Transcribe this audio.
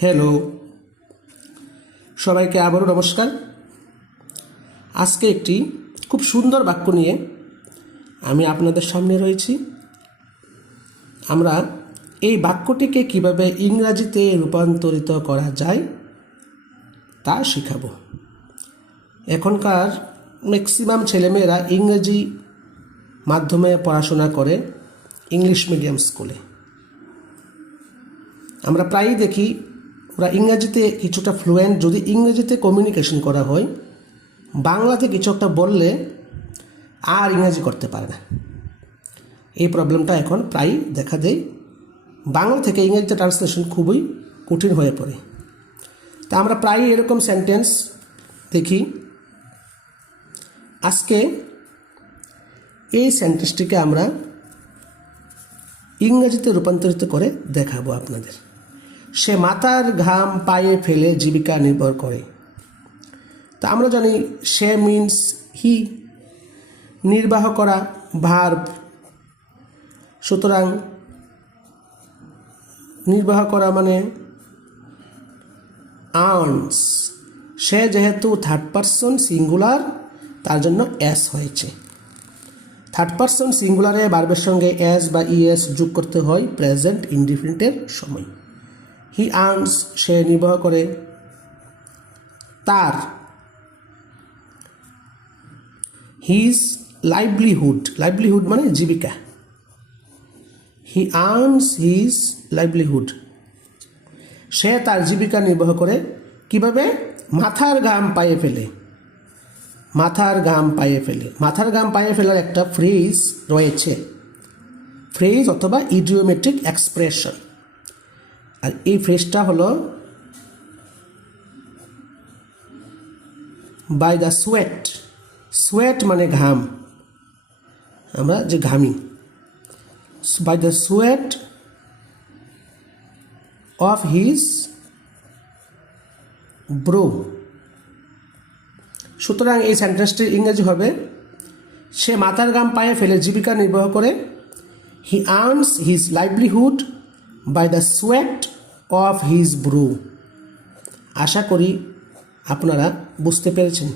Hello, সবাইকে আবারও নমস্কার। আজকে একটি খুব সুন্দর বাক্য নিয়ে আমি আপনাদের সামনে রয়েছি। আমরা এই বাক্যটিকে কিভাবে ইংরাজিতে রূপান্তরিত করা যায় তা শেখাবো। এখনকার ম্যাক্সিমাম ছেলেমেয়েরা ইংরেজি মাধ্যমে পড়াশোনা করে, ইংলিশ মিডিয়াম স্কুলে। আমরা প্রায়ই দেখি ওরা ইংরেজিতে কিছুটা ফ্লুয়েন্ট, যদি ইংরেজিতে কমিউনিকেশন করা হয়, বাংলাতে কিছু একটা বললে আর ইংরেজি করতে পারে না। এই প্রবলেমটা এখন প্রায়ই দেখা দেয়। বাংলা থেকে ইংরেজিতে ট্রান্সলেশন খুবই কঠিন হয়ে পড়ে। তা আমরা প্রায়ই এরকম সেন্টেন্স দেখি। আজকে এই সেন্টেন্সটিকে আমরা ইংরেজিতে রূপান্তরিত করে দেখাবো আপনাদের। সে মাথার ঘাম পায়ে ফেলে জীবিকা নির্ভর করে। তা আমরা জানি সে মিন্স হি, নির্বাহ করা ভার্ব। সুতরাং নির্বাহ করা মানে আর্নস। সে যেহেতু থার্ড পারসন সিঙ্গুলার, তার জন্য এস হয়েছে। থার্ড পারসন সিঙ্গুলারে ভার্বের সঙ্গে এস বা ইএস যোগ করতে হয় প্রেজেন্ট ইনডিফিনিটের সময়। হি আর্নস, সে নির্বাহ করে। তার হিজ লাইভলিহুড, লাইভলিহুড মানে জীবিকা। হি আর্নস হিজ লাইভলিহুড, সে তার জীবিকা নির্বাহ করে। কিভাবে? মাথার ঘাম পায়ে ফেলে। মাথার ঘাম পায়ে ফেলে, মাথার ঘাম পায়ে ফেলার একটা ফ্রেজ রয়েছে, ফ্রেজ অথবা ইডিওমেট্রিক এক্সপ্রেশন। আর এই ফ্রেজটা হলো বাই দ্য সোয়েট। সোয়েট মানে ঘাম, আমরা যে ঘামি। By the sweat of his brow. সুতরাং এই সেন্টেন্সটির ইংরেজি হবে সে মাথার ঘাম পায়ে ফেলে জীবিকা নির্বাহ করে। He earns his livelihood by the sweat of his brow. আশা করি আপনারা বুঝতে পেরেছেন।